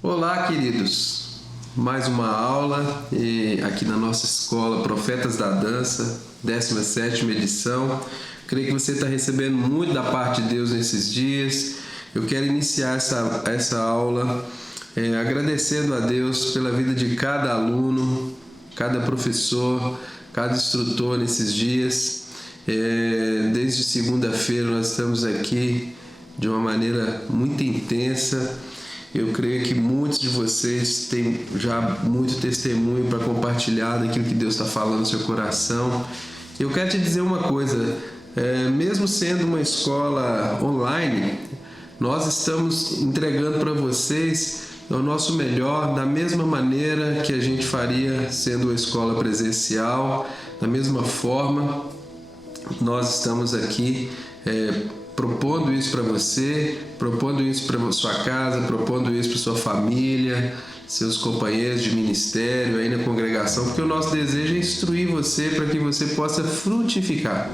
Olá, queridos! Mais uma aula aqui na nossa escola Profetas da Dança, 17ª edição. Creio que você está recebendo muito da parte de Deus nesses dias. Eu quero iniciar essa aula agradecendo a Deus pela vida de cada aluno, cada professor, cada instrutor nesses dias. Desde segunda-feira nós estamos aqui de uma maneira muito intensa. Eu creio que muitos de vocês têm já muito testemunho para compartilhar daquilo que Deus está falando no seu coração. Eu quero te dizer uma coisa, mesmo sendo uma escola online, nós estamos entregando para vocês o nosso melhor da mesma maneira que a gente faria sendo uma escola presencial, da mesma forma. Nós estamos aqui propondo isso para você, propondo isso para sua casa, propondo isso para sua família, seus companheiros de ministério aí na congregação, porque o nosso desejo é instruir você para que você possa frutificar.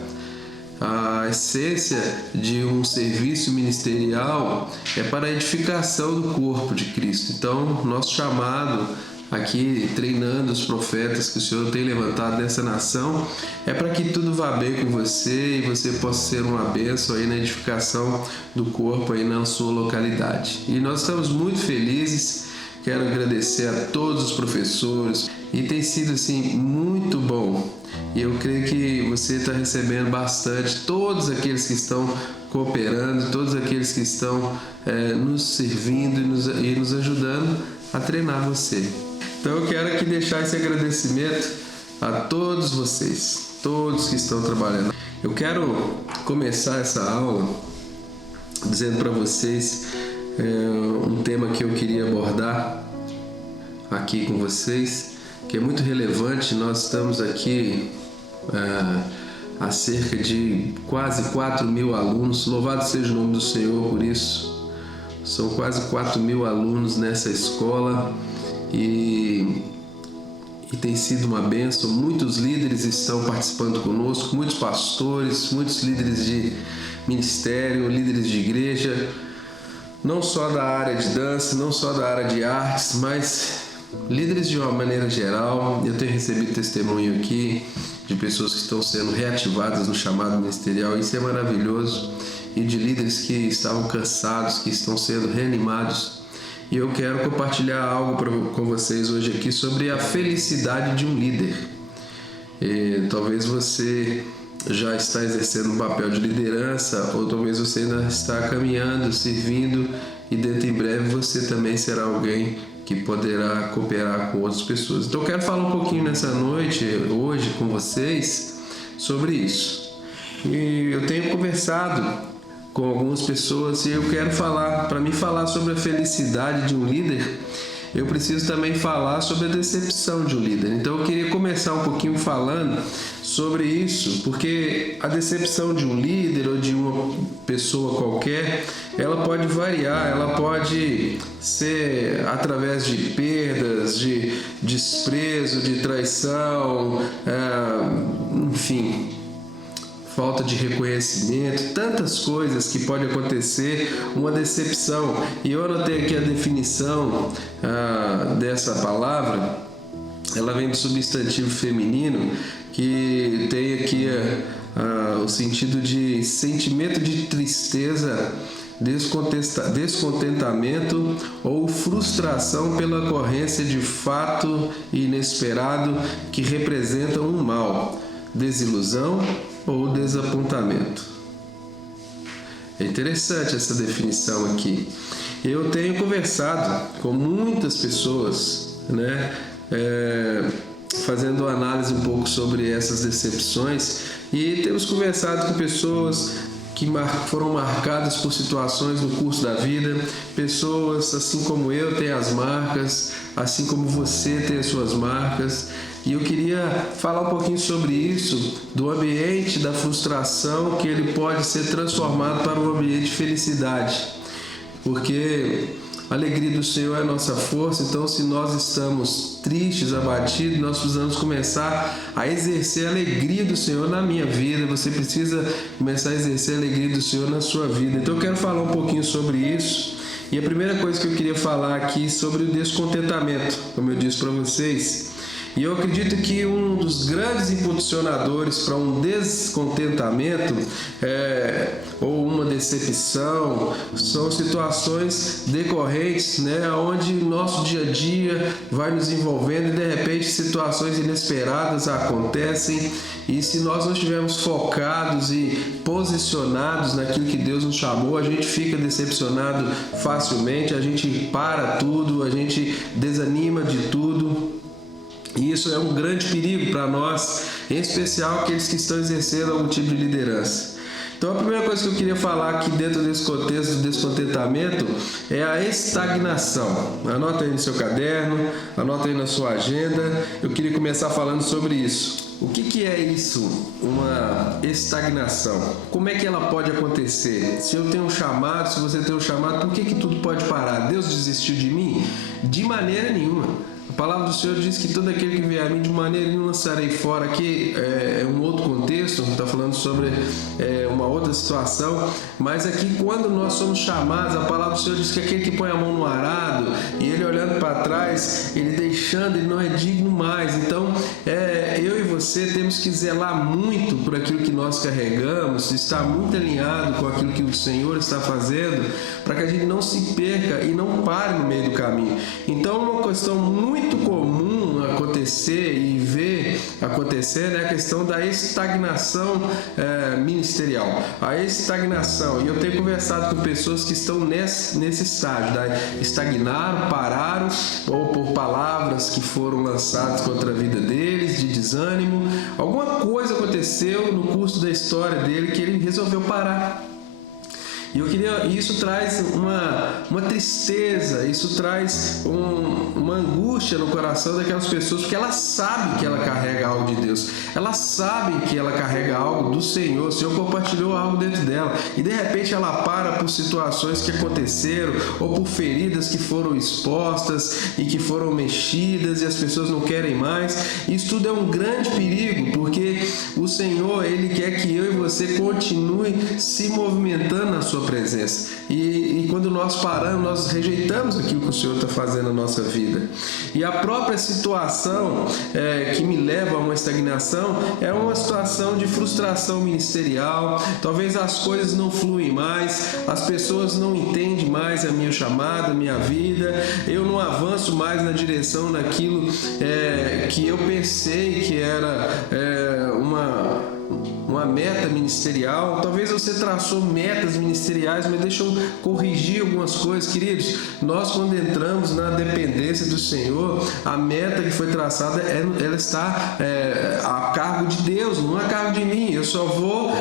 A essência de um serviço ministerial é para a edificação do corpo de Cristo. Então, nosso chamado aqui, treinando os profetas que o Senhor tem levantado nessa nação, é para que tudo vá bem com você e você possa ser uma bênção aí na edificação do corpo aí na sua localidade. E nós estamos muito felizes. Quero agradecer a todos os professores e tem sido assim muito bom. E eu creio que você está recebendo bastante, todos aqueles que estão cooperando, todos aqueles que estão nos servindo e nos ajudando a treinar você. Então eu quero aqui deixar esse agradecimento a todos vocês, todos que estão trabalhando. Eu quero começar essa aula dizendo para vocês um tema que eu queria abordar aqui com vocês, que é muito relevante. Nós estamos aqui há cerca de quase 4.000 alunos, louvado seja o nome do Senhor por isso. São quase 4.000 alunos nessa escola e tem sido uma bênção. Muitos líderes estão participando conosco, muitos pastores, muitos líderes de ministério, líderes de igreja, não só da área de dança, não só da área de artes, mas líderes de uma maneira geral. Eu tenho recebido testemunho aqui de pessoas que estão sendo reativadas no chamado ministerial. Isso é maravilhoso. E de líderes que estavam cansados, que estão sendo reanimados. E eu quero compartilhar algo com vocês hoje aqui sobre a felicidade de um líder. Talvez você já está exercendo um papel de liderança, ou talvez você ainda está caminhando, servindo, e dentro em breve você também será alguém que poderá cooperar com outras pessoas. Então eu quero falar um pouquinho nessa noite, hoje, com vocês, sobre isso. E eu tenho conversado com algumas pessoas e eu quero falar, para mim falar sobre a felicidade de um líder, eu preciso também falar sobre a decepção de um líder. Então eu queria começar um pouquinho falando sobre isso, porque a decepção de um líder ou de uma pessoa qualquer, ela pode variar, ela pode ser através de perdas, de desprezo, de traição, enfim, falta de reconhecimento, tantas coisas que pode acontecer, uma decepção. E eu anotei aqui a definição dessa palavra. Ela vem do substantivo feminino, que tem aqui o sentido de sentimento de tristeza, descontentamento ou frustração pela ocorrência de fato inesperado que representa um mal, desilusão ou desapontamento. É interessante essa definição aqui. Eu tenho conversado com muitas pessoas, fazendo análise um pouco sobre essas decepções, e temos conversado com pessoas que foram marcadas por situações no curso da vida, pessoas assim como eu têm as marcas, assim como você tem as suas marcas. E eu queria falar um pouquinho sobre isso, do ambiente da frustração, que ele pode ser transformado para um ambiente de felicidade. Porque a alegria do Senhor é a nossa força. Então, se nós estamos tristes, abatidos, nós precisamos começar a exercer a alegria do Senhor na minha vida. Você precisa começar a exercer a alegria do Senhor na sua vida. Então, eu quero falar um pouquinho sobre isso. E a primeira coisa que eu queria falar aqui sobre o descontentamento, como eu disse para vocês. E eu acredito que um dos grandes impulsionadores para um descontentamento ou uma decepção são situações decorrentes, onde o nosso dia a dia vai nos envolvendo e de repente situações inesperadas acontecem, e se nós não estivermos focados e posicionados naquilo que Deus nos chamou, a gente fica decepcionado facilmente, a gente para tudo, a gente desanima de tudo. E isso é um grande perigo para nós, em especial aqueles que estão exercendo algum tipo de liderança. Então a primeira coisa que eu queria falar aqui dentro desse contexto do descontentamento é a estagnação. Anota aí no seu caderno, anota aí na sua agenda. Eu queria começar falando sobre isso. O que é isso, uma estagnação? Como é que ela pode acontecer? Se eu tenho um chamado, se você tem um chamado, por que tudo pode parar? Deus desistiu de mim? De maneira nenhuma. A palavra do Senhor diz que todo aquele que vier a mim de maneira nenhuma lançarei fora. Aqui é um outro contexto, está falando sobre uma outra situação, mas aqui quando nós somos chamados, a palavra do Senhor diz que aquele que põe a mão no arado e ele olhando para trás, ele deixando, ele não é digno mais. Então eu e você temos que zelar muito por aquilo que nós carregamos, estar muito alinhado com aquilo que o Senhor está fazendo, para que a gente não se perca e não pare no meio do caminho. Então uma questão muito comum acontecer e ver acontecer é a questão da estagnação ministerial. A estagnação, e eu tenho conversado com pessoas que estão nesse estágio, estagnaram, pararam, ou por palavras que foram lançadas contra a vida deles, de desânimo, alguma coisa aconteceu no curso da história dele que ele resolveu parar. E isso traz uma tristeza, isso traz uma angústia no coração daquelas pessoas, porque elas sabem que ela carrega algo de Deus, elas sabem que ela carrega algo do Senhor, o Senhor compartilhou algo dentro dela, e de repente ela para por situações que aconteceram, ou por feridas que foram expostas e que foram mexidas, e as pessoas não querem mais. Isso tudo é um grande perigo, porque o Senhor, Ele quer que eu e você continue se movimentando na sua presença. E quando nós paramos, nós rejeitamos aquilo que o Senhor está fazendo na nossa vida. E a própria situação que me leva a uma estagnação é uma situação de frustração ministerial. Talvez as coisas não fluem mais, as pessoas não entendem mais a minha chamada, a minha vida, eu não avanço mais na direção daquilo que eu pensei que era uma meta ministerial. Talvez você traçou metas ministeriais, mas deixa eu corrigir algumas coisas, queridos. Nós, quando entramos na dependência do Senhor, a meta que foi traçada, ela está a cargo de Deus, não a cargo de mim. Eu só vou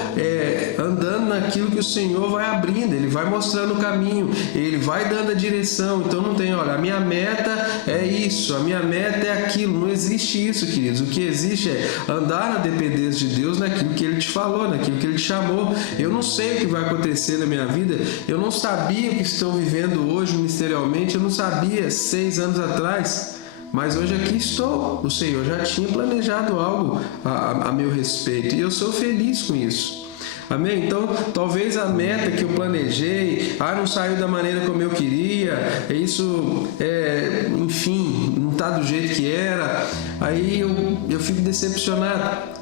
andando naquilo que o Senhor vai abrindo, Ele vai mostrando o caminho, Ele vai dando a direção. Então não tem, olha, a minha meta é isso, a minha meta é aquilo. Não existe isso, queridos. O que existe é andar na dependência de Deus, naquilo que Ele te falou, naquilo que Ele te chamou. Eu não sei o que vai acontecer na minha vida, eu não sabia o que estou vivendo hoje ministerialmente, eu não sabia 6 anos atrás, mas hoje aqui estou. O Senhor já tinha planejado algo a meu respeito, e eu sou feliz com isso. Amém? Então, talvez a meta que eu planejei, não saiu da maneira como eu queria, isso, enfim, não está do jeito que era, aí eu fico decepcionado.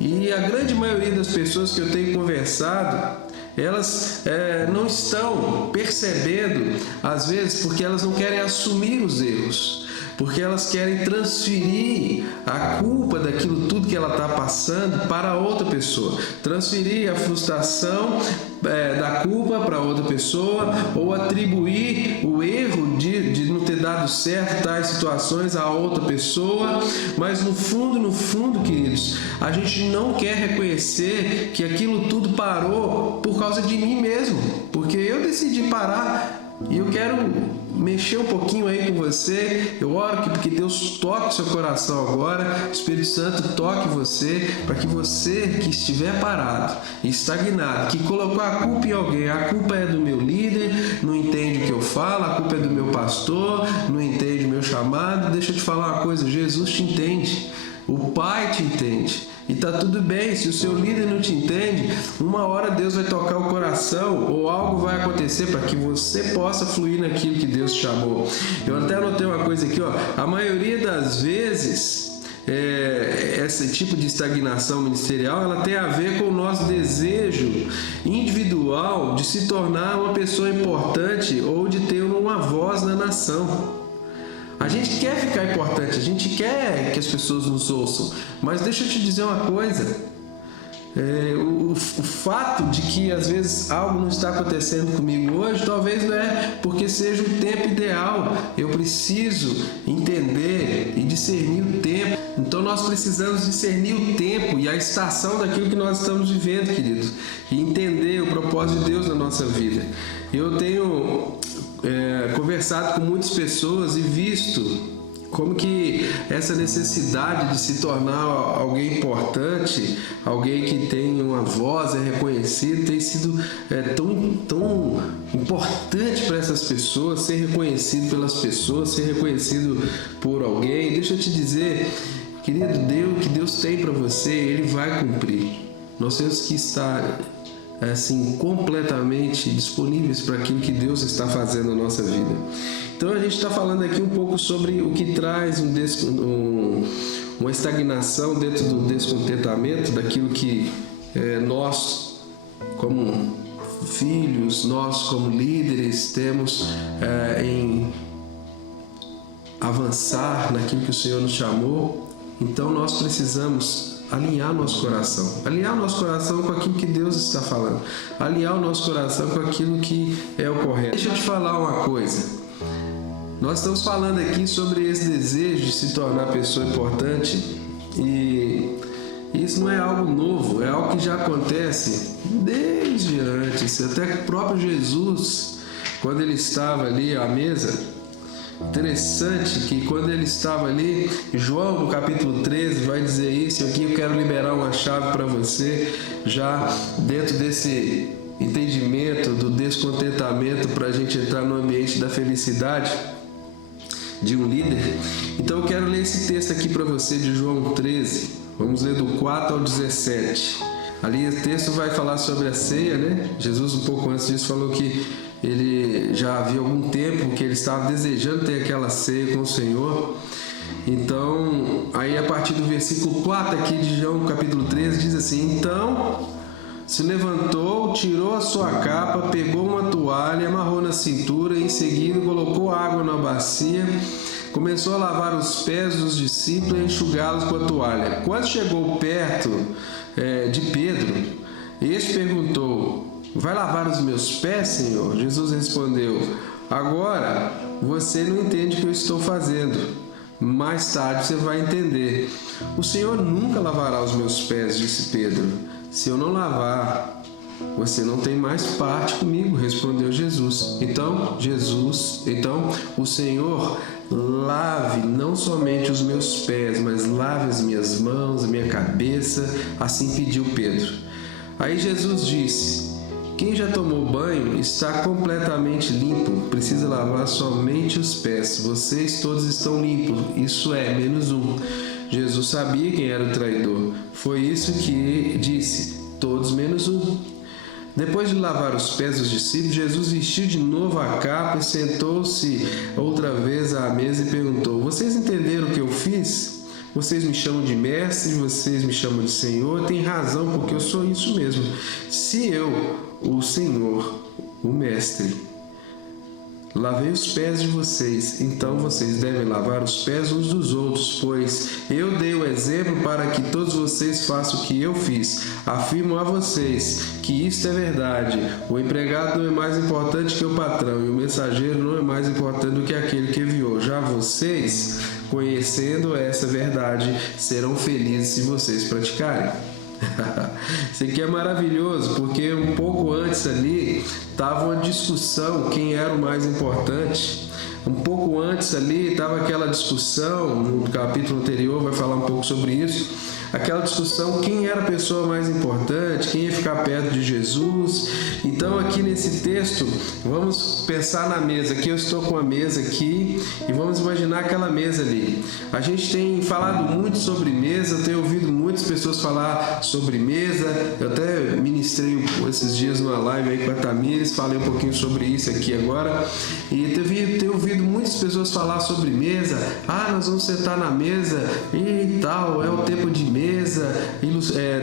E a grande maioria das pessoas que eu tenho conversado, elas não estão percebendo, às vezes, porque elas não querem assumir os erros, porque elas querem transferir a culpa daquilo tudo que ela está passando para outra pessoa, transferir a frustração da culpa para outra pessoa, ou atribuir o erro de não ter dado certo tais situações a outra pessoa. Mas no fundo, queridos, a gente não quer reconhecer que aquilo tudo parou por causa de mim mesmo, porque eu decidi parar. E eu quero mexer um pouquinho aí com você. Eu oro que Deus toque o seu coração agora, o Espírito Santo toque você, para que você que estiver parado, estagnado, que colocou a culpa em alguém, a culpa é do meu líder, não entende o que eu falo, a culpa é do meu pastor, não entende o meu chamado. Deixa eu te falar uma coisa, Jesus te entende. O Pai te entende. E tá tudo bem, se o seu líder não te entende, uma hora Deus vai tocar o coração ou algo vai acontecer para que você possa fluir naquilo que Deus te chamou. Eu até anotei uma coisa aqui, ó. A maioria das vezes, esse tipo de estagnação ministerial, ela tem a ver com o nosso desejo individual de se tornar uma pessoa importante ou de ter uma voz na nação. A gente quer ficar importante, a gente quer que as pessoas nos ouçam, mas deixa eu te dizer uma coisa, o fato de que às vezes algo não está acontecendo comigo hoje, talvez não é porque seja o tempo ideal. Eu preciso entender e discernir o tempo. Então nós precisamos discernir o tempo e a estação daquilo que nós estamos vivendo, queridos, e entender o propósito de Deus na nossa vida. Eu tenho conversado com muitas pessoas e visto como que essa necessidade de se tornar alguém importante, alguém que tem uma voz, é reconhecido, tem sido tão importante para essas pessoas, ser reconhecido pelas pessoas, ser reconhecido por alguém. Deixa eu te dizer, querido, Deus, o que Deus tem para você, Ele vai cumprir. Nós temos que estar assim, completamente disponíveis para aquilo que Deus está fazendo na nossa vida. Então a gente está falando aqui um pouco sobre o que traz uma estagnação dentro do descontentamento, daquilo que nós, como filhos, nós como líderes, temos em avançar naquilo que o Senhor nos chamou. Então nós precisamos alinhar nosso coração com aquilo que Deus está falando, alinhar o nosso coração com aquilo que é o correto. Deixa eu te falar uma coisa, nós estamos falando aqui sobre esse desejo de se tornar pessoa importante e isso não é algo novo, é algo que já acontece desde antes. Até o próprio Jesus, quando ele estava ali à mesa, interessante que quando ele estava ali, João no capítulo 13 vai dizer isso, e aqui eu quero liberar uma chave para você, já dentro desse entendimento do descontentamento, para a gente entrar no ambiente da felicidade de um líder. Então eu quero ler esse texto aqui para você de João 13, vamos ler do 4 ao 17. Ali o texto vai falar sobre a ceia, né? Jesus um pouco antes disso falou que ele já havia algum tempo que ele estava desejando ter aquela ceia com o Senhor. Então, aí a partir do versículo 4 aqui de João capítulo 13 diz assim: então se levantou, tirou a sua capa, pegou uma toalha, amarrou na cintura e em seguida colocou água na bacia, começou a lavar os pés dos discípulos e enxugá-los com a toalha. Quando chegou perto de Pedro, este perguntou: vai lavar os meus pés, Senhor? Jesus respondeu: agora você não entende o que eu estou fazendo. Mais tarde você vai entender. O Senhor nunca lavará os meus pés, disse Pedro. Se eu não lavar, você não tem mais parte comigo, respondeu Jesus. Então o Senhor lave não somente os meus pés, mas lave as minhas mãos, a minha cabeça. Assim pediu Pedro. Aí Jesus disse: quem já tomou banho está completamente limpo, precisa lavar somente os pés. Vocês todos estão limpos, isso é, menos um. Jesus sabia quem era o traidor. Foi isso que disse: todos menos um. Depois de lavar os pés dos discípulos, Jesus vestiu de novo a capa e sentou-se outra vez à mesa e perguntou: vocês entenderam o que eu fiz? Vocês me chamam de mestre, vocês me chamam de Senhor. Tem razão, porque eu sou isso mesmo. Se eu, o Senhor, o mestre, lavei os pés de vocês, então vocês devem lavar os pés uns dos outros, pois eu dei o exemplo para que todos vocês façam o que eu fiz. Afirmo a vocês que isto é verdade. O empregado não é mais importante que o patrão, e o mensageiro não é mais importante do que aquele que enviou. Já vocês, conhecendo essa verdade, serão felizes se vocês praticarem. Isso aqui é maravilhoso, porque um pouco antes ali estava uma discussão quem era o mais importante. Um pouco antes ali estava aquela discussão, no capítulo anterior vai falar um pouco sobre isso. aquela discussão, quem era a pessoa mais importante, quem ia ficar perto de Jesus. Então aqui nesse texto, vamos pensar na mesa. Aqui eu estou com a mesa aqui e vamos imaginar aquela mesa ali. A gente tem falado muito sobre mesa, eu tenho ouvido muitas pessoas falar sobre mesa. Eu até ministrei esses dias numa live aí com a Tamires, falei um pouquinho sobre isso aqui agora. E tenho ouvido muitas pessoas falar sobre mesa. Nós vamos sentar na mesa e tal, é o tempo de mesa,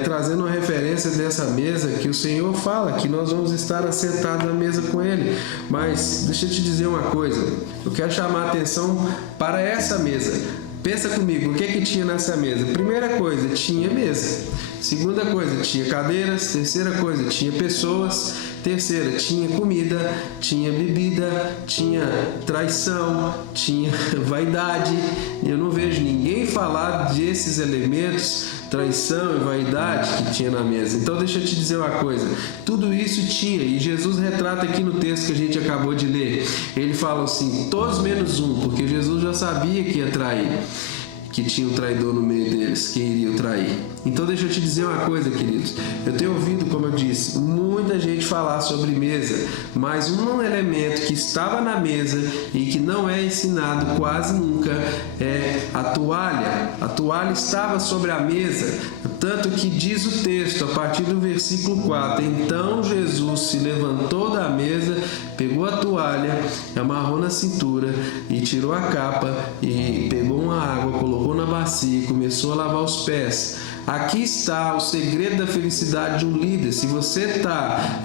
trazendo uma referência dessa mesa que o Senhor fala que nós vamos estar assentados na mesa com Ele. Mas deixa eu te dizer uma coisa, eu quero chamar a atenção para essa mesa. Pensa comigo, o que é que tinha nessa mesa? Primeira coisa, tinha mesa. Segunda coisa, tinha cadeiras. Terceira coisa, tinha pessoas. Terceira, tinha comida, tinha bebida, tinha traição, tinha vaidade. Eu não vejo ninguém falar desses elementos, traição e vaidade, que tinha na mesa. Então deixa eu te dizer uma coisa, tudo isso tinha, e Jesus retrata aqui no texto que a gente acabou de ler. Ele fala assim, todos menos um, porque Jesus já sabia que ia trair, que tinha um traidor no meio deles, que iria o trair. Então deixa eu te dizer uma coisa, queridos. Eu tenho ouvido, como eu disse, muita gente falar sobre mesa, mas um elemento que estava na mesa e que não é ensinado quase nunca é a toalha. A toalha estava sobre a mesa, tanto que diz o texto, a partir do versículo 4, então Jesus se levantou da mesa, pegou a toalha, amarrou na cintura e tirou a capa e pegou uma água, colocou na bacia e começou a lavar os pés. Aqui está o segredo da felicidade de um líder. Se você está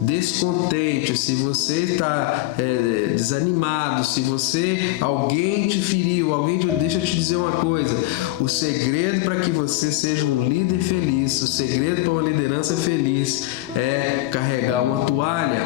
descontente, se você está desanimado, se alguém te feriu, deixa eu te dizer uma coisa, o segredo para que você seja um líder feliz, o segredo para uma liderança feliz é carregar uma toalha,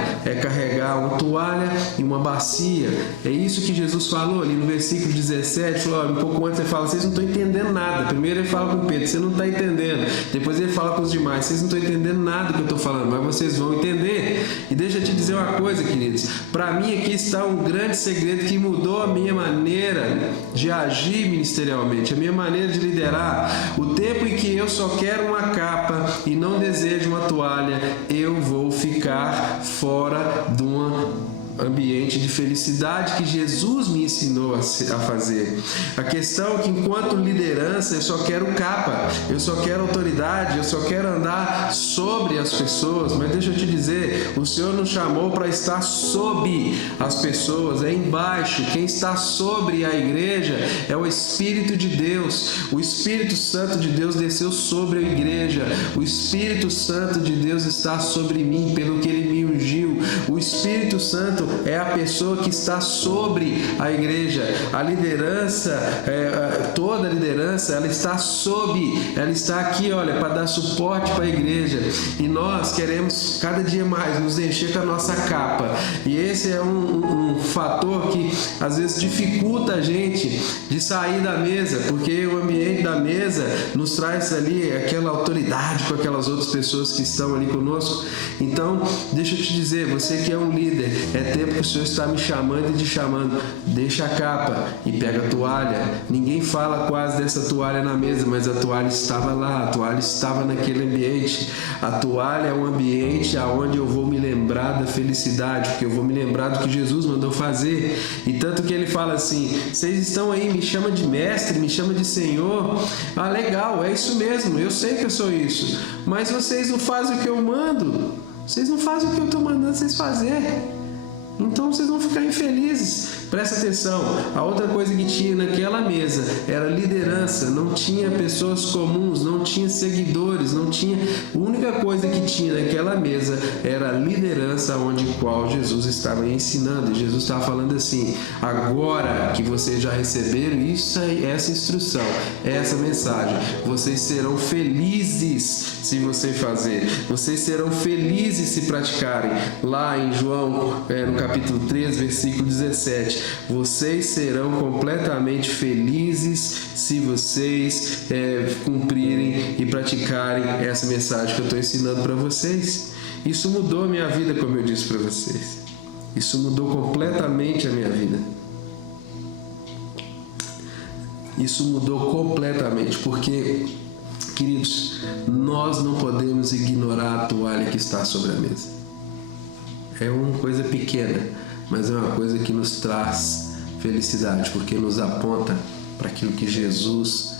e uma bacia. É isso que Jesus falou ali no versículo 17, falou, um pouco antes ele fala, vocês não estão entendendo nada. Primeiro ele fala com Pedro, você não está entendendo. Depois ele fala com os demais, vocês não estão entendendo nada do que eu estou falando, mas vocês vão entender. E deixa eu te dizer uma coisa, queridos, para mim aqui está um grande segredo que mudou a minha maneira de agir ministerialmente, a minha maneira de liderar. O tempo em que eu só quero uma capa e não desejo uma toalha, eu vou ficar fora de uma ambiente de felicidade que Jesus me ensinou a fazer. A questão é que enquanto liderança eu só quero capa, eu só quero autoridade, eu só quero andar sobre as pessoas, mas deixa eu te dizer, o Senhor nos chamou para estar sob as pessoas, é embaixo. Quem está sobre a igreja é o Espírito de Deus. O Espírito Santo de Deus desceu sobre a igreja, o Espírito Santo de Deus está sobre mim, pelo que Ele me ungiu. O Espírito Santo é a pessoa que está sobre a igreja. A liderança, toda a liderança, ela está aqui, olha, para dar suporte para a igreja. E nós queremos cada dia mais nos encher com a nossa capa. E esse é um fator que às vezes dificulta a gente de sair da mesa, porque o ambiente da mesa nos traz ali aquela autoridade com aquelas outras pessoas que estão ali conosco. Então, deixa eu te dizer, você que é um líder, é tempo que o Senhor está me chamando e te chamando. Deixa a capa e pega a toalha. Ninguém fala quase dessa toalha na mesa, mas a toalha estava lá, a toalha estava naquele ambiente. A toalha é um ambiente onde eu vou me lembrar da felicidade, porque eu vou me lembrar do que Jesus mandou fazer. E tanto que ele fala assim, vocês estão aí, me chama de mestre, me chama de Senhor. Legal, é isso mesmo, eu sei que eu sou isso, mas vocês não fazem o que eu mando. Vocês não fazem o que eu estou mandando vocês fazerem. Então vocês vão ficar infelizes. Presta atenção, a outra coisa que tinha naquela mesa era liderança, não tinha pessoas comuns, não tinha seguidores, não tinha... A única coisa que tinha naquela mesa era a liderança onde qual Jesus estava ensinando. E Jesus estava falando assim, agora que vocês já receberam isso aí, essa instrução, essa mensagem, vocês serão felizes se você fazer, vocês serão felizes se praticarem. Lá em João, no capítulo 3, versículo 17, vocês serão completamente felizes se vocês cumprirem e praticarem essa mensagem que eu estou ensinando para vocês. Isso mudou a minha vida, como eu disse para vocês. Isso mudou completamente a minha vida. Isso mudou completamente, porque Queridos, nós não podemos ignorar a toalha que está sobre a mesa. É uma coisa pequena, mas é uma coisa que nos traz felicidade, porque nos aponta para aquilo que Jesus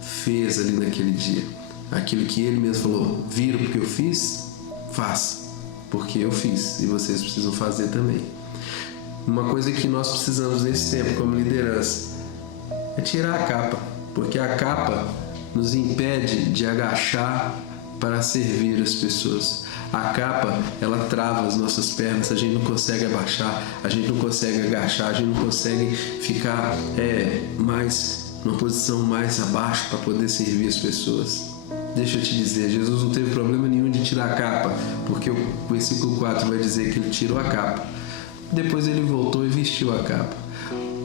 fez ali naquele dia. Aquilo que Ele mesmo falou: viram porque eu fiz? Faça, porque eu fiz, e vocês precisam fazer também. Uma coisa que nós precisamos nesse tempo como liderança é tirar a capa, porque a capa nos impede de agachar para servir as pessoas. A capa, ela trava as nossas pernas, a gente não consegue abaixar, a gente não consegue agachar, a gente não consegue ficar mais numa posição mais abaixo para poder servir as pessoas. Deixa eu te dizer, Jesus não teve problema nenhum de tirar a capa, porque o versículo 4 vai dizer que ele tirou a capa. Depois ele voltou e vestiu a capa.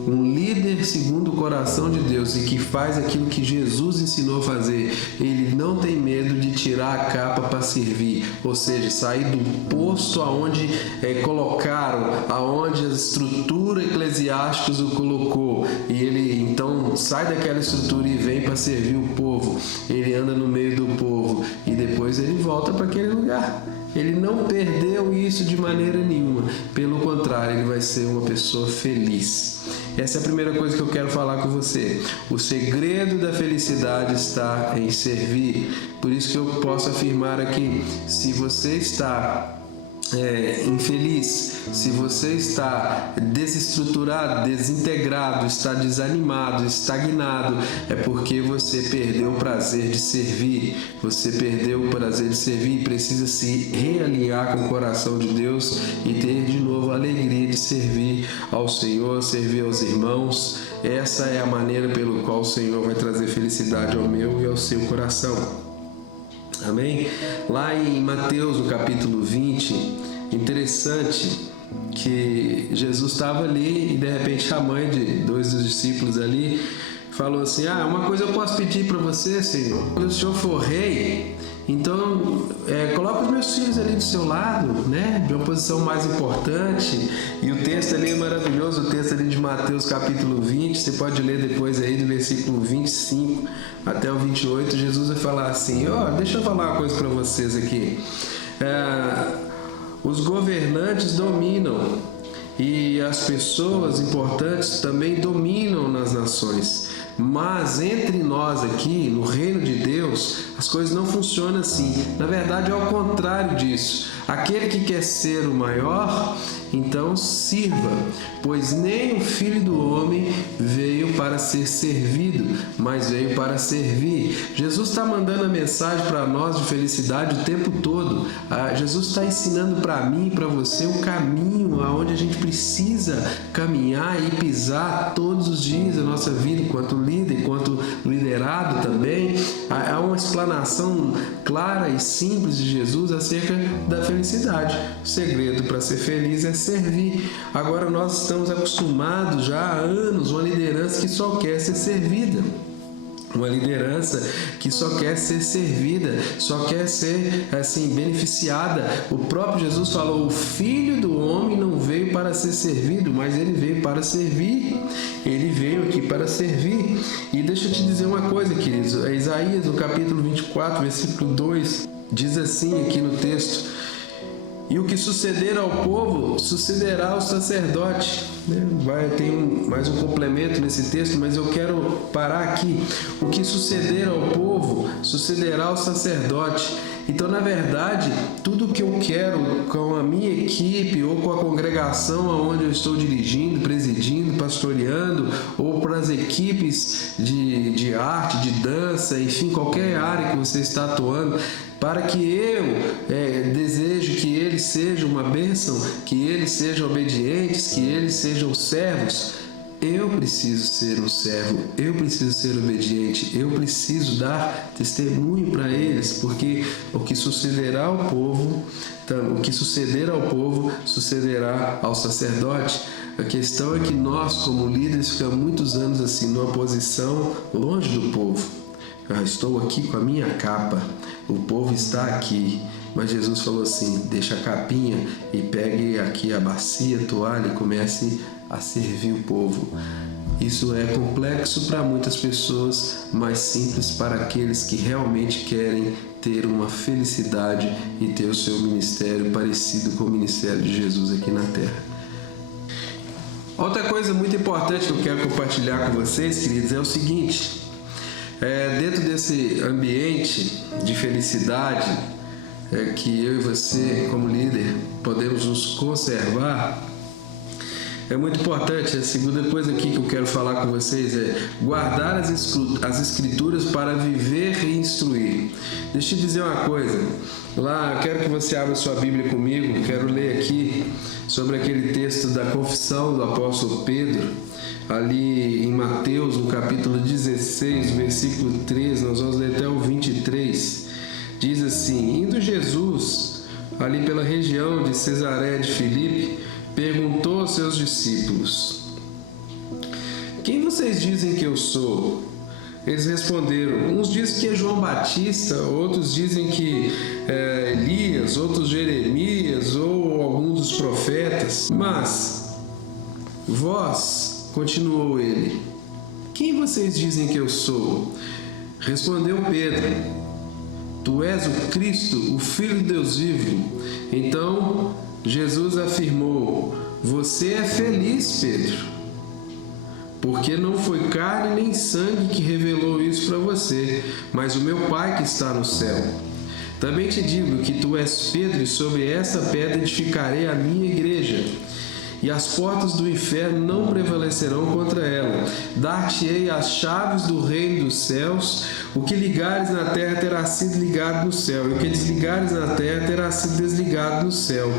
Um líder segundo o coração de Deus e que faz aquilo que Jesus ensinou a fazer, ele não tem medo de tirar a capa para servir, ou seja, sair do posto aonde colocaram, aonde a estrutura eclesiástica o colocou, e ele então sai daquela estrutura e vem para servir o povo. Ele anda no meio do povo e depois ele volta para aquele lugar. Ele não perdeu isso de maneira nenhuma. Pelo contrário, ele vai ser uma pessoa feliz. Essa é a primeira coisa que eu quero falar com você. O segredo da felicidade está em servir. Por isso que eu posso afirmar aqui, se você está infeliz, se você está desestruturado, desintegrado, está desanimado, estagnado, é porque você perdeu o prazer de servir. Você perdeu o prazer de servir e precisa se realinhar com o coração de Deus e ter de novo a alegria de servir ao Senhor, servir aos irmãos. Essa é a maneira pelo qual o Senhor vai trazer felicidade ao meu e ao seu coração. Amém? Lá em Mateus, no capítulo 20, interessante que Jesus estava ali e de repente a mãe de dois dos discípulos ali falou assim: uma coisa eu posso pedir para você, Senhor, quando o Senhor for rei, então coloca os meus filhos ali do seu lado, né, de uma posição mais importante. E o texto ali é maravilhoso, o texto ali de Mateus capítulo 20, você pode ler depois aí do versículo 25 até o 28, Jesus vai falar assim: deixa eu falar uma coisa para vocês aqui. Os governantes dominam e as pessoas importantes também dominam nas nações. Mas entre nós aqui, no reino de Deus, as coisas não funcionam assim. Na verdade, é ao contrário disso. Aquele que quer ser o maior, então sirva, pois nem o Filho do Homem veio para ser servido, mas veio para servir. Jesus está mandando a mensagem para nós de felicidade o tempo todo. Jesus está ensinando para mim e para você o caminho aonde a gente precisa caminhar e pisar todos os dias da nossa vida, enquanto líder, enquanto liderado também. Há uma explanação clara e simples de Jesus acerca da felicidade. O segredo para ser feliz é servir. Agora nós estamos acostumados já há anos uma liderança que só quer ser servida. Uma liderança que só quer ser servida, só quer ser assim beneficiada. O próprio Jesus falou: o Filho do Homem não veio para ser servido, mas ele veio para servir. Ele veio aqui para servir. E deixa eu te dizer uma coisa, queridos. Isaías, no capítulo 24, versículo 2, diz assim aqui no texto: e o que suceder ao povo, sucederá ao sacerdote. Tem mais um complemento nesse texto, mas eu quero parar aqui. O que suceder ao povo, sucederá ao sacerdote. Então, na verdade, tudo que eu quero com a minha equipe ou com a congregação aonde eu estou dirigindo, presidindo, pastoreando, ou para as equipes de arte, de dança, enfim, qualquer área que você está atuando, para que eu desejo que eles sejam uma bênção, que eles sejam obedientes, que eles sejam servos, eu preciso ser um servo, eu preciso ser obediente, eu preciso dar testemunho para eles, porque o que sucederá ao povo, sucederá ao sacerdote. A questão é que nós, como líderes, ficamos muitos anos assim, numa posição longe do povo. Estou aqui com a minha capa, o povo está aqui, mas Jesus falou assim: deixa a capinha e pegue aqui a bacia, a toalha e comece a servir o povo. Isso é complexo para muitas pessoas, mas simples para aqueles que realmente querem ter uma felicidade e ter o seu ministério parecido com o ministério de Jesus aqui na Terra. Outra coisa muito importante que eu quero compartilhar com vocês, queridos, é o seguinte: dentro desse ambiente de felicidade que eu e você, como líder, podemos nos conservar, é muito importante. A segunda coisa aqui que eu quero falar com vocês é guardar as escrituras para viver e instruir. Deixa eu te dizer uma coisa. Lá, eu quero que você abra sua Bíblia comigo. Quero ler aqui sobre aquele texto da confissão do apóstolo Pedro, ali em Mateus, no capítulo 16, versículo 13. Nós vamos ler até o 23. Diz assim: indo Jesus ali pela região de Cesareia de Filipe, perguntou aos seus discípulos: quem vocês dizem que eu sou? Eles responderam: uns dizem que é João Batista, outros dizem que é Elias, outros Jeremias ou algum dos profetas. Mas vós, continuou ele, quem vocês dizem que eu sou? Respondeu Pedro: tu és o Cristo, o Filho de Deus vivo. Então Jesus afirmou: você é feliz, Pedro, porque não foi carne nem sangue que revelou isso para você, mas o meu Pai que está no céu. Também te digo que tu és Pedro, e sobre esta pedra edificarei a minha igreja, e as portas do inferno não prevalecerão contra ela. Dar-te-ei as chaves do reino dos céus. O que ligares na terra terá sido ligado no céu, e o que desligares na terra terá sido desligado no céu.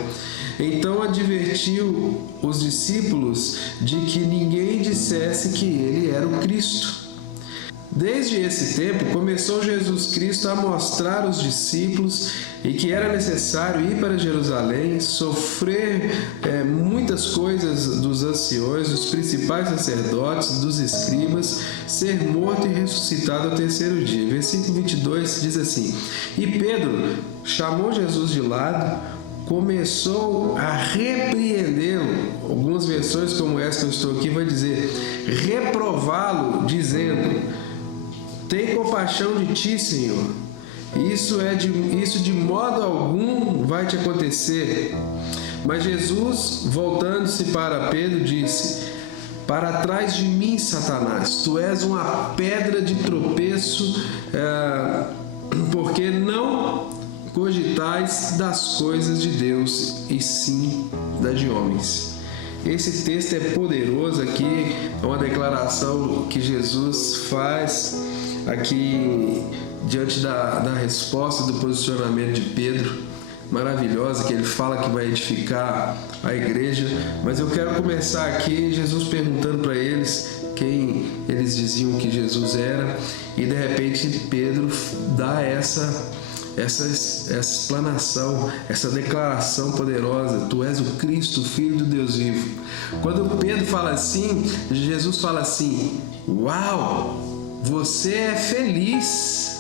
Então advertiu os discípulos de que ninguém dissesse que ele era o Cristo. Desde esse tempo, começou Jesus Cristo a mostrar aos discípulos e que era necessário ir para Jerusalém, sofrer muitas coisas dos anciões, dos principais sacerdotes, dos escribas, ser morto e ressuscitado ao terceiro dia. Versículo 22 diz assim: e Pedro chamou Jesus de lado, começou a repreendê-lo. Algumas versões, como essa que eu estou aqui, vai dizer reprová-lo, dizendo: tem compaixão de ti, Senhor. Isso de modo algum vai te acontecer. Mas Jesus, voltando-se para Pedro, disse: para trás de mim, Satanás, tu és uma pedra de tropeço, porque não cogitais das coisas de Deus, e sim das de homens. Esse texto é poderoso aqui, é uma declaração que Jesus faz aqui diante da resposta do posicionamento de Pedro, maravilhosa, que ele fala que vai edificar a igreja. Mas eu quero começar aqui Jesus perguntando para eles quem eles diziam que Jesus era, e de repente Pedro dá essa explanação, essa declaração poderosa: tu és o Cristo, o Filho do Deus vivo. Quando Pedro fala assim, Jesus fala assim: uau, você é feliz.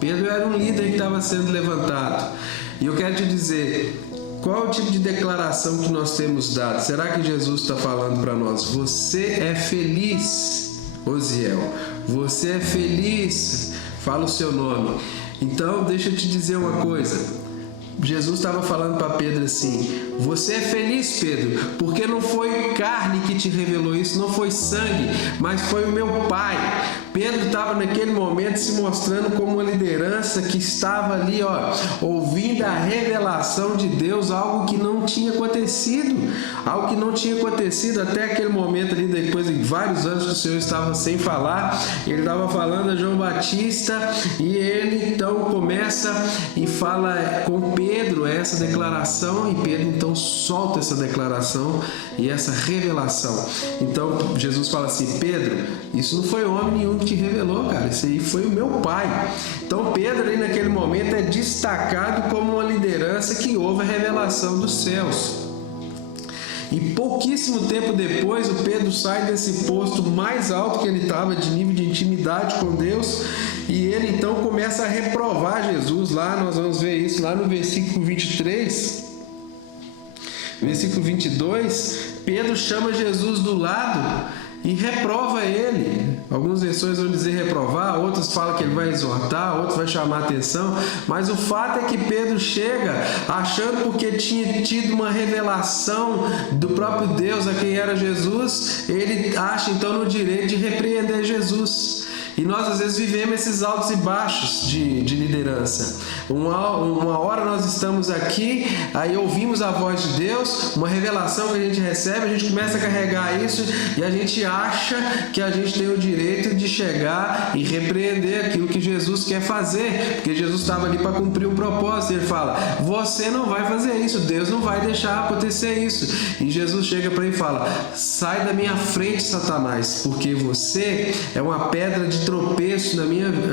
Pedro era um líder que estava sendo levantado. E eu quero te dizer, qual é o tipo de declaração que nós temos dado? Será que Jesus está falando para nós: você é feliz, Osiel? Você é feliz? Fala o seu nome. Então, deixa eu te dizer uma coisa. Jesus estava falando para Pedro assim: você é feliz, Pedro, porque não foi carne que te revelou isso, não foi sangue, mas foi o meu Pai. Pedro estava naquele momento se mostrando como uma liderança que estava ali, ouvindo a revelação de Deus, algo que não tinha acontecido, até aquele momento ali, depois de vários anos que o Senhor estava sem falar. Ele estava falando a João Batista, e ele então começa e fala com Pedro essa declaração, e Pedro então solta essa declaração e essa revelação. Então Jesus fala assim: Pedro, isso não foi homem nenhum que te revelou, cara, isso aí foi o meu Pai. Então Pedro ali naquele momento é destacado como uma liderança que houve a revelação dos céus. E pouquíssimo tempo depois, o Pedro sai desse posto mais alto que ele estava, de nível de intimidade com Deus, e ele então começa a reprovar Jesus. Lá nós vamos ver isso lá no versículo 23. Versículo 22, Pedro chama Jesus do lado e reprova ele. Algumas versões vão dizer reprovar, outros falam que ele vai exortar, outros vai chamar a atenção, mas o fato é que Pedro chega achando, porque tinha tido uma revelação do próprio Deus a quem era Jesus, ele acha então no direito de repreender Jesus. E nós às vezes vivemos esses altos e baixos de liderança. Uma hora nós estamos aqui, aí ouvimos a voz de Deus, uma revelação que a gente recebe, a gente começa a carregar isso e a gente acha que a gente tem o direito de chegar e repreender aquilo que Jesus quer fazer, porque Jesus estava ali para cumprir um propósito. Ele fala: você não vai fazer isso, Deus não vai deixar acontecer isso. E Jesus chega para ele e fala: sai da minha frente, Satanás, porque você é uma pedra de tropeço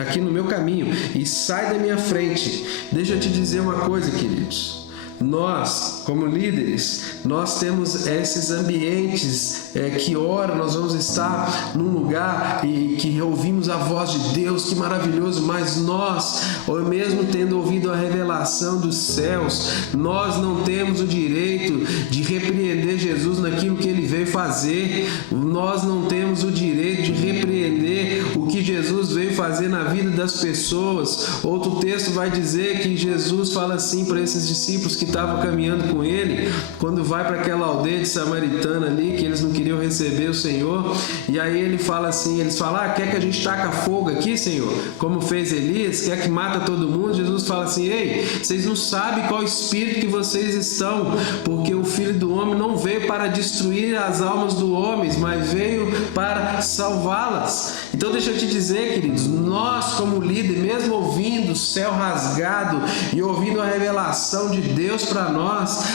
aqui no meu caminho, e sai da minha frente. Deixa eu te dizer uma coisa, queridos. Nós, como líderes, nós temos esses ambientes que ora nós vamos estar num lugar e que ouvimos a voz de Deus, que maravilhoso, mas nós, ou mesmo tendo ouvido a revelação dos céus, nós não temos o direito de repreender Jesus naquilo que ele veio fazer. Nós não temos o direito de repreender o que Jesus veio fazer na vida das pessoas. Outro texto vai dizer que Jesus fala assim para esses discípulos que estavam caminhando com ele, quando vai para aquela aldeia de Samaritana ali, que eles não queriam receber o Senhor, e aí ele fala assim, eles falam: quer que a gente taca fogo aqui, Senhor, como fez Elias, quer que mata todo mundo? Jesus fala assim: ei, vocês não sabem qual espírito que vocês estão, porque o Filho do Homem não veio para destruir as almas dos homens, mas veio para salvá-las. Então deixa eu te dizer, queridos, nós como líder, mesmo ouvindo o céu rasgado e ouvindo a revelação de Deus para nós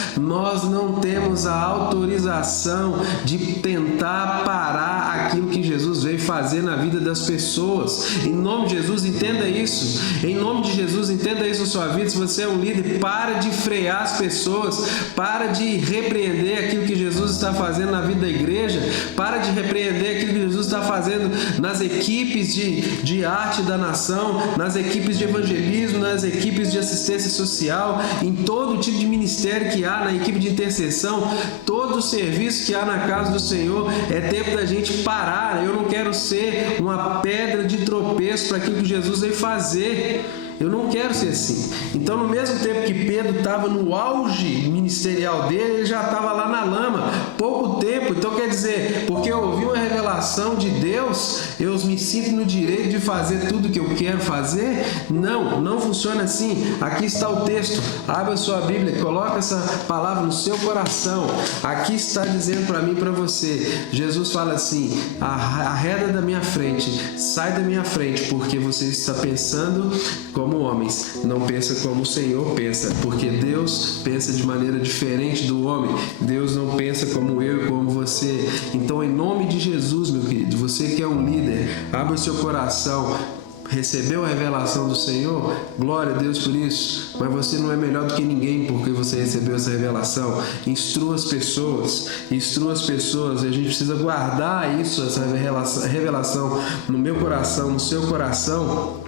não temos a autorização de tentar parar aquilo que Jesus veio fazer na vida das pessoas. Em nome de Jesus, entenda isso. Em nome de Jesus, entenda isso na sua vida. Se você é um líder, para de frear as pessoas, para de repreender aquilo que Jesus está fazendo na vida da igreja, para de repreender aquilo que Jesus está fazendo nas equipes de arte da nação, nas equipes de evangelismo, nas equipes de assistência social, em todo tipo de ministério que há, na equipe de intercessão, todo o serviço que há na casa do Senhor. É tempo da gente parar. Eu não quero ser uma pedra de tropeço para aquilo que Jesus veio fazer. Eu não quero ser assim. Então, no mesmo tempo que Pedro estava no auge ministerial dele, ele já estava lá na lama, pouco tempo. Então, quer dizer, porque eu ouvi uma revelação de Deus, eu me sinto no direito de fazer tudo que eu quero fazer? Não, não funciona assim. Aqui está o texto. Abra sua Bíblia, coloca essa palavra no seu coração. Aqui está dizendo para mim e para você. Jesus fala assim: arreda da minha frente, sai da minha frente, porque você está pensando como homens, não pensa como o Senhor pensa, porque Deus pensa de maneira diferente do homem. Deus não pensa como eu e como você. Então, em nome de Jesus, meu querido, você que é um líder, abra o seu coração. Recebeu a revelação do Senhor? Glória a Deus por isso. Mas você não é melhor do que ninguém porque você recebeu essa revelação. Instrua as pessoas. Instrua as pessoas. E a gente precisa guardar isso, essa revelação no meu coração, no seu coração,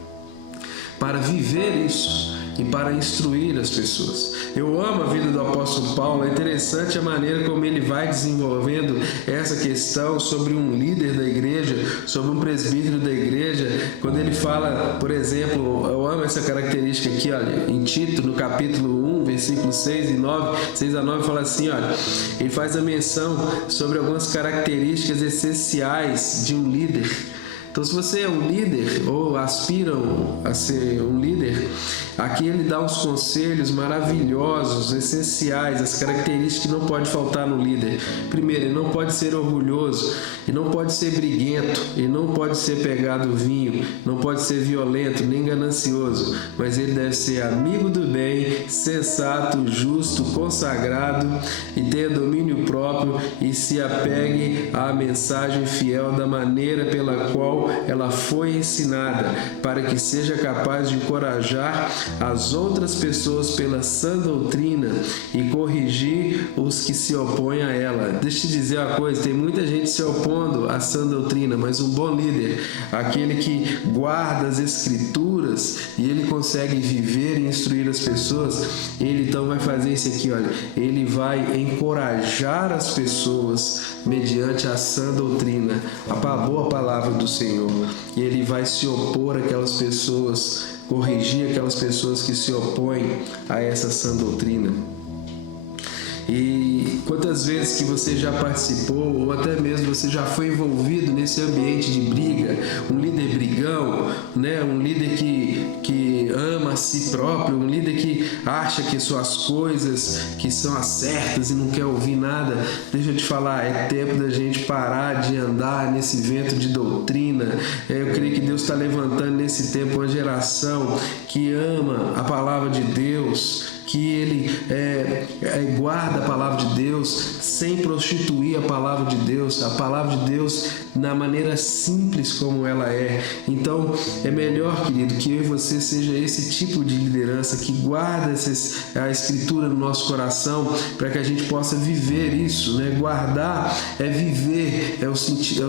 para viver isso e para instruir as pessoas. Eu amo a vida do apóstolo Paulo. É interessante a maneira como ele vai desenvolvendo essa questão sobre um líder da igreja, sobre um presbítero da igreja. Quando ele fala, por exemplo, eu amo essa característica aqui, olha, em Tito, no capítulo 1, versículos 6 a 9, fala assim, olha, ele faz a menção sobre algumas características essenciais de um líder. Então, se você é um líder ou aspira a ser um líder, aqui ele dá uns conselhos maravilhosos, essenciais, as características que não pode faltar no líder. Primeiro, ele não pode ser orgulhoso, ele não pode ser briguento, ele não pode ser pegado ao vinho, não pode ser violento, nem ganancioso, mas ele deve ser amigo do bem, sensato, justo, consagrado e tenha domínio próprio e se apegue à mensagem fiel da maneira pela qual ela foi ensinada, para que seja capaz de encorajar as outras pessoas pela sã doutrina e corrigir os que se opõem a ela. Deixa eu te dizer uma coisa, tem muita gente se opondo a sã doutrina, mas um bom líder, aquele que guarda as escrituras e ele consegue viver e instruir as pessoas, ele então vai fazer isso aqui, olha, ele vai encorajar as pessoas mediante a sã doutrina, a boa palavra do Senhor, e ele vai se opor àquelas pessoas, corrigir aquelas pessoas que se opõem a essa sã doutrina. E quantas vezes que você já participou ou até mesmo você já foi envolvido nesse ambiente de briga, um líder brigão, né? Um líder que ama a si próprio, um líder que acha que suas coisas que são as certas e não quer ouvir nada. Deixa eu te falar, é tempo da gente parar de andar nesse vento de doutrina. Eu creio que Deus está levantando nesse tempo uma geração que ama a palavra de Deus, que ele guarda a palavra de Deus sem prostituir a palavra de Deus, a palavra de Deus na maneira simples como ela é. Então é melhor, querido, que eu e você seja esse tipo de liderança que guarda a escritura no nosso coração para que a gente possa viver isso, né? Guardar é viver, é o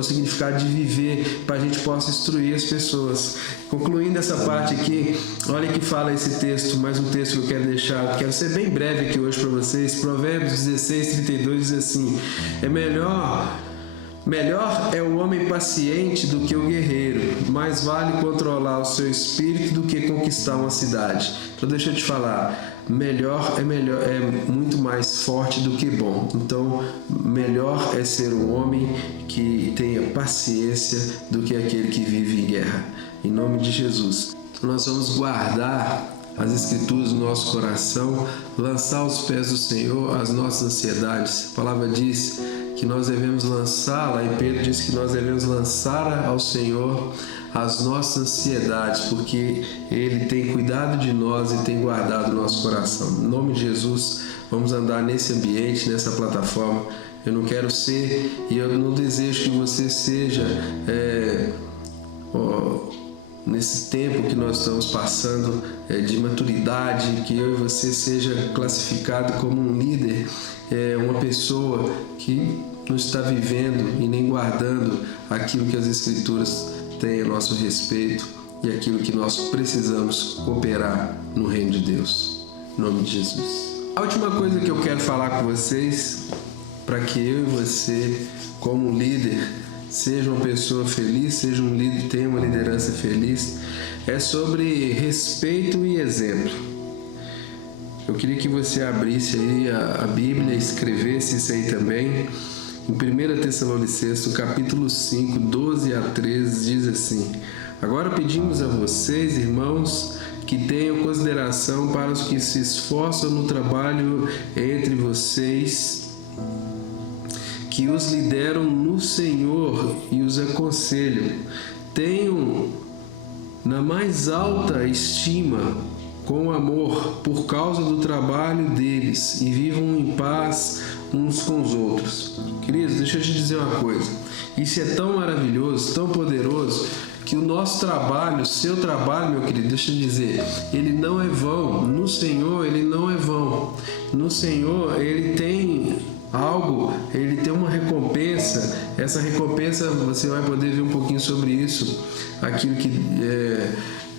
significado de viver, para a gente possa instruir as pessoas. Concluindo essa parte aqui, olha que fala esse texto, mais um texto que eu quero deixar, quero ser bem breve aqui hoje para vocês. Provérbios 16:32 diz assim: Melhor é o homem paciente do que o guerreiro, mais vale controlar o seu espírito do que conquistar uma cidade. Então deixa eu te falar, melhor é muito mais forte do que bom. Então melhor é ser um homem que tenha paciência do que aquele que vive em guerra. Em nome de Jesus, nós vamos guardar as escrituras no nosso coração, lançar aos pés do Senhor as nossas ansiedades. A palavra diz que nós devemos lançar, lá em Pedro diz que nós devemos lançar ao Senhor as nossas ansiedades, porque Ele tem cuidado de nós e tem guardado o nosso coração. Em nome de Jesus, vamos andar nesse ambiente, nessa plataforma. Eu não quero ser e eu não desejo que você seja nesse tempo que nós estamos passando de maturidade, que eu e você seja classificado como um líder, uma pessoa que não está vivendo e nem guardando aquilo que as Escrituras têm a nosso respeito e aquilo que nós precisamos cooperar no reino de Deus. Em nome de Jesus. A última coisa que eu quero falar com vocês, para que eu e você, como líder, seja uma pessoa feliz, seja um líder, tenha uma liderança feliz, é sobre respeito e exemplo. Eu queria que você abrisse aí a Bíblia e escrevesse isso aí também. Em 1 Tessalonicenses, no capítulo 5, 12 a 13, diz assim: Agora pedimos a vocês, irmãos, que tenham consideração para os que se esforçam no trabalho entre vocês, que os lideram no Senhor e os aconselham. Tenham na mais alta estima, com amor, por causa do trabalho deles, e vivam em paz uns com os outros. Queridos, deixa eu te dizer uma coisa. Isso é tão maravilhoso, tão poderoso, que o nosso trabalho, o seu trabalho, meu querido, deixa eu dizer, ele não é vão. No Senhor, ele não é vão. No Senhor, ele tem algo, ele tem uma recompensa. Essa recompensa, você vai poder ver um pouquinho sobre isso, aquilo que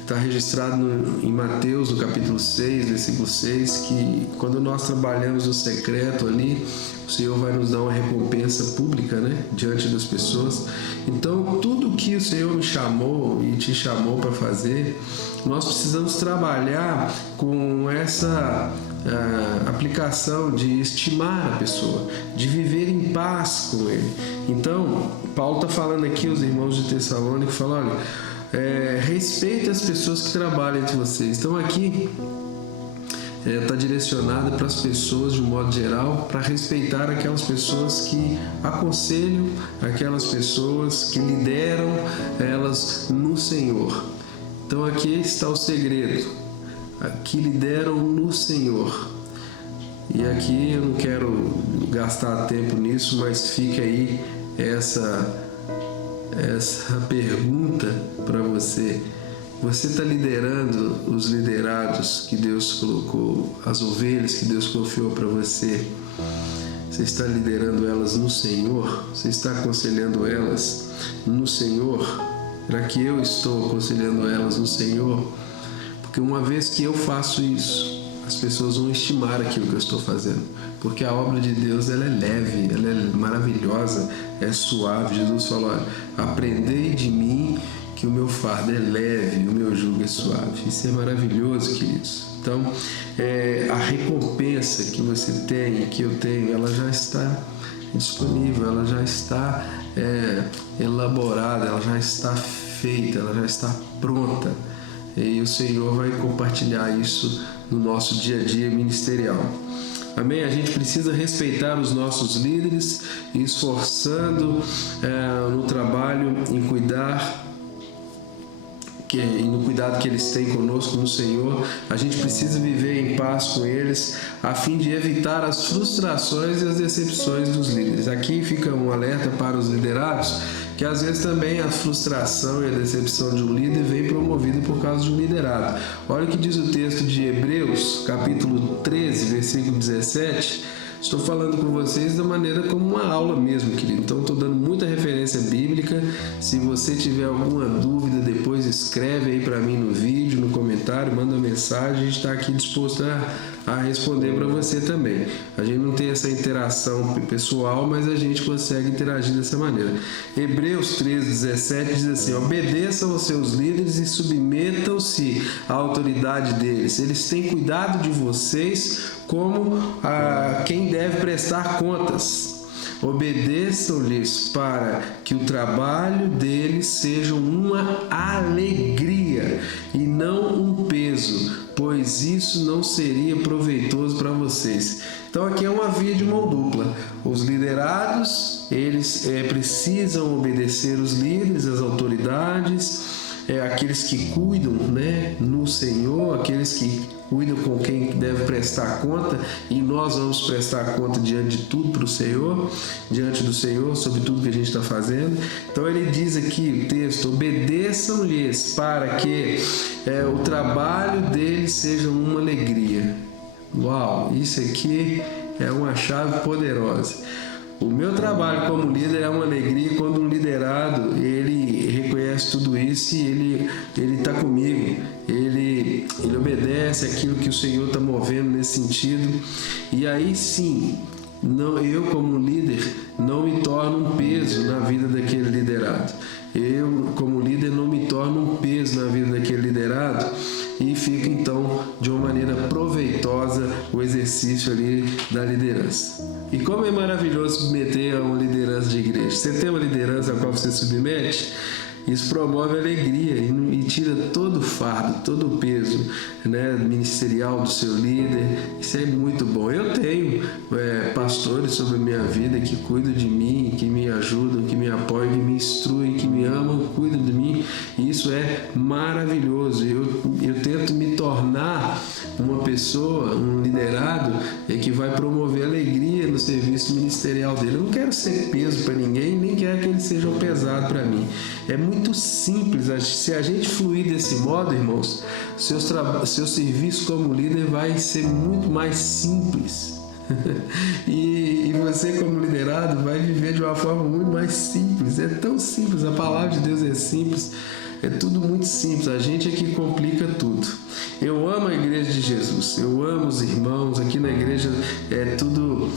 está registrado em Mateus, no capítulo 6, versículo 6, que quando nós trabalhamos no secreto ali, o Senhor vai nos dar uma recompensa pública, né, diante das pessoas. Então, tudo que o Senhor me chamou e te chamou para fazer, nós precisamos trabalhar com essa aplicação de estimar a pessoa, de viver em paz com ele. Então, Paulo está falando aqui aos irmãos de Tessalônica, falando, olha, respeite as pessoas que trabalham entre vocês. Então aqui está direcionado para as pessoas de um modo geral, para respeitar aquelas pessoas que aconselham, aquelas pessoas que lideram elas no Senhor. Então aqui está o segredo, que lideram no Senhor. E aqui eu não quero gastar tempo nisso, mas fica aí essa pergunta para você. Você está liderando os liderados que Deus colocou, as ovelhas que Deus confiou para você? Você está liderando elas no Senhor? Você está aconselhando elas no Senhor? Será que eu estou aconselhando elas no Senhor? Porque uma vez que eu faço isso, as pessoas vão estimar aquilo que eu estou fazendo. Porque a obra de Deus, ela é leve, ela é maravilhosa, é suave. Jesus falou: olha, aprendei de mim que o meu fardo é leve, o meu jugo é suave. Isso é maravilhoso, queridos. Então, a recompensa que você tem, que eu tenho, ela já está disponível, ela já está elaborada, ela já está feita, ela já está pronta. E o Senhor vai compartilhar isso no nosso dia a dia ministerial. Amém? A gente precisa respeitar os nossos líderes, esforçando no trabalho, em cuidar e no cuidado que eles têm conosco no Senhor. A gente precisa viver em paz com eles, a fim de evitar as frustrações e as decepções dos líderes. Aqui fica um alerta para os liderados, que às vezes também a frustração e a decepção de um líder vem promovida por causa de um liderado. Olha o que diz o texto de Hebreus, capítulo 13, versículo 17. Estou falando com vocês da maneira como uma aula mesmo, querido. Então, estou dando muita referência bíblica. Se você tiver alguma dúvida, depois escreve aí para mim no vídeo, no comentário, manda uma mensagem. A gente está aqui disposto a responder para você também. A gente não tem essa interação pessoal, mas a gente consegue interagir dessa maneira. Hebreus 13:17 diz assim: obedeçam aos seus líderes e submetam-se à autoridade deles. Eles têm cuidado de vocês como quem deve prestar contas. Obedeçam-lhes para que o trabalho deles seja uma alegria e não um peso, pois isso não seria proveitoso para vocês. Então aqui é uma via de mão dupla. Os liderados, eles precisam obedecer os líderes, as autoridades, aqueles que cuidam, no Senhor, aqueles que cuidam com quem deve prestar conta, e nós vamos prestar conta diante de tudo para o Senhor, diante do Senhor, sobre tudo que a gente está fazendo. Então ele diz aqui o texto: obedeçam-lhes para que o trabalho deles seja uma alegria. Uau, isso aqui é uma chave poderosa. O meu trabalho como líder é uma alegria quando um liderado, ele reconhece tudo isso e ele está comigo, ele obedece aquilo que o Senhor está movendo nesse sentido. E aí sim, eu como líder não me torno um peso na vida daquele liderado. Eu como líder não me torno um peso na vida daquele liderado, e fica então de uma maneira proveitosa o exercício ali da liderança. E como é maravilhoso submeter a uma liderança de igreja. Você tem uma liderança a qual você submete, isso promove alegria e tira todo o fardo, todo o peso ministerial do seu líder. Isso é muito bom. Eu tenho pastores sobre a minha vida que cuidam de mim, que me ajudam, que me apoiam, que me instruem, que me amam, cuidam de mim. E isso é maravilhoso. Eu tento me tornar uma pessoa, um liderado que vai promover alegria no serviço ministerial dele. Eu não quero ser peso para ninguém, nem quero que eles sejam pesados para mim. É muito simples. Se a gente fluir desse modo, irmãos, seu serviço como líder vai ser muito mais simples. E você como liderado vai viver de uma forma muito mais simples. É tão simples, a palavra de Deus é simples. É tudo muito simples, a gente é que complica tudo. Eu amo a igreja de Jesus, eu amo os irmãos, aqui na igreja é tudo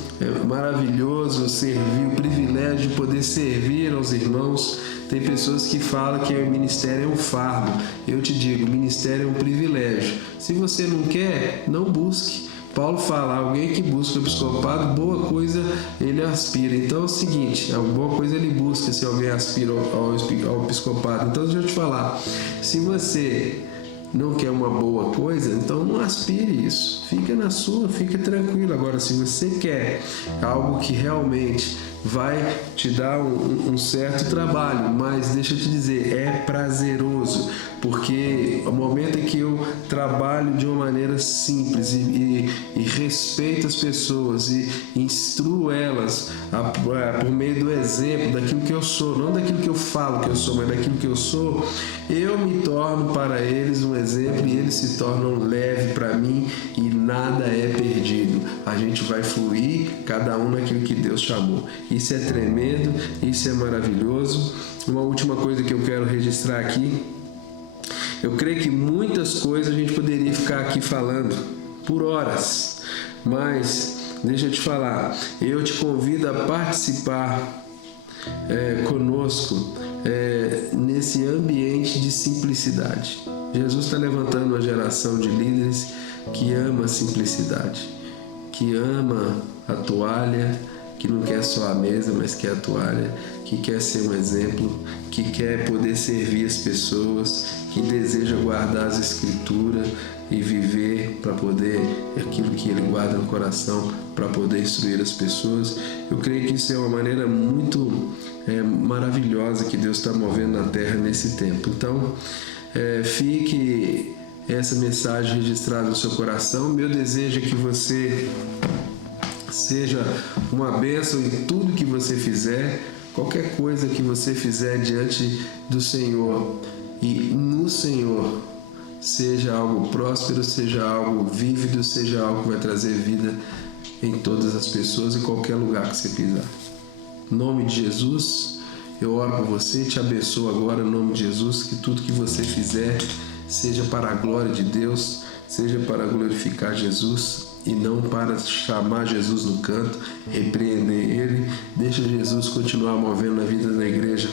maravilhoso, servir, o privilégio de poder servir aos irmãos. Tem pessoas que falam que o ministério é um fardo. Eu te digo, o ministério é um privilégio. Se você não quer, não busque. Paulo fala: alguém que busca o episcopado, boa coisa ele aspira. Então é o seguinte, a boa coisa ele busca se alguém aspira ao episcopado. Então deixa eu te falar, se você não quer uma boa coisa, então não aspire isso. Fica na sua, fica tranquilo. Agora, se você quer algo que realmente vai te dar um certo trabalho, mas deixa eu te dizer, é prazeroso, porque o momento em que eu trabalho de uma maneira simples e respeito as pessoas e instruo elas por meio do exemplo, daquilo que eu sou, não daquilo que eu falo que eu sou, mas daquilo que eu sou, eu me torno para eles um exemplo e eles se tornam leve para mim e nada é perdido. A gente vai fluir, cada um naquilo que Deus chamou. Isso é tremendo, isso é maravilhoso. Uma última coisa que eu quero registrar aqui. Eu creio que muitas coisas a gente poderia ficar aqui falando por horas, mas deixa eu te falar, eu te convido a participar conosco nesse ambiente de simplicidade. Jesus está levantando uma geração de líderes que ama a simplicidade, que ama a toalha, que não quer só a mesa, mas quer a toalha, que quer ser um exemplo, que quer poder servir as pessoas, que deseja guardar as Escrituras e viver para poder, aquilo que ele guarda no coração, para poder instruir as pessoas. Eu creio que isso é uma maneira muito maravilhosa que Deus está movendo na terra nesse tempo. Então, fique essa mensagem registrada no seu coração. Meu desejo é que você seja uma bênção em tudo que você fizer, qualquer coisa que você fizer diante do Senhor e no Senhor, seja algo próspero, seja algo vívido, seja algo que vai trazer vida em todas as pessoas, em qualquer lugar que você pisar. Em nome de Jesus, eu oro por você, te abençoo agora em nome de Jesus, que tudo que você fizer seja para a glória de Deus, seja para glorificar Jesus e não para chamar Jesus no canto, repreender Ele. Deixa Jesus continuar movendo na vida da igreja.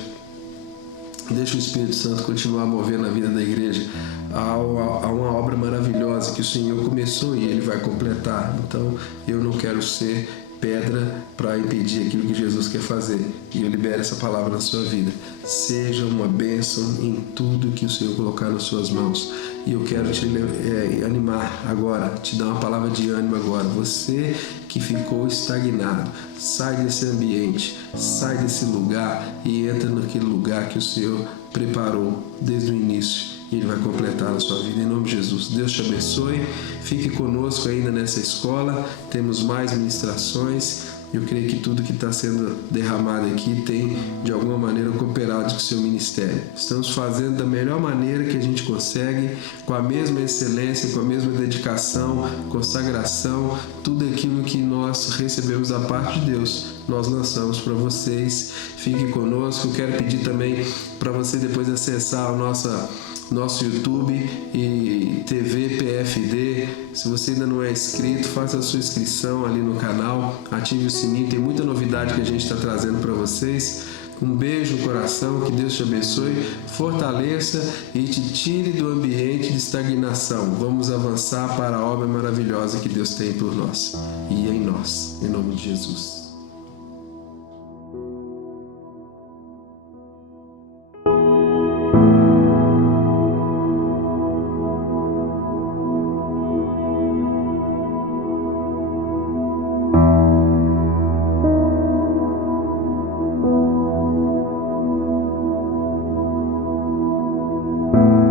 Deixa o Espírito Santo continuar movendo na vida da igreja. Há uma obra maravilhosa que o Senhor começou e Ele vai completar. Então, eu não quero ser pedra para impedir aquilo que Jesus quer fazer. E eu libero essa palavra na sua vida. Seja uma bênção em tudo que o Senhor colocar nas suas mãos. E eu quero te animar agora, te dar uma palavra de ânimo agora. Você que ficou estagnado, sai desse ambiente, sai desse lugar e entra naquele lugar que o Senhor preparou desde o início. E Ele vai completar na sua vida, em nome de Jesus. Deus te abençoe, fique conosco ainda nessa escola, temos mais ministrações. Eu creio que tudo que está sendo derramado aqui tem, de alguma maneira, cooperado com o seu ministério. Estamos fazendo da melhor maneira que a gente consegue, com a mesma excelência, com a mesma dedicação, consagração, tudo aquilo que nós recebemos da parte de Deus, nós lançamos para vocês. Fique conosco. Eu quero pedir também para você depois acessar o nosso YouTube e TV PFD. Se você ainda não é inscrito, faça a sua inscrição ali no canal, ative o sininho, tem muita novidade que a gente está trazendo para vocês. Um beijo no coração, que Deus te abençoe, fortaleça e te tire do ambiente de estagnação. Vamos avançar para a obra maravilhosa que Deus tem por nós e em nós, em nome de Jesus. you.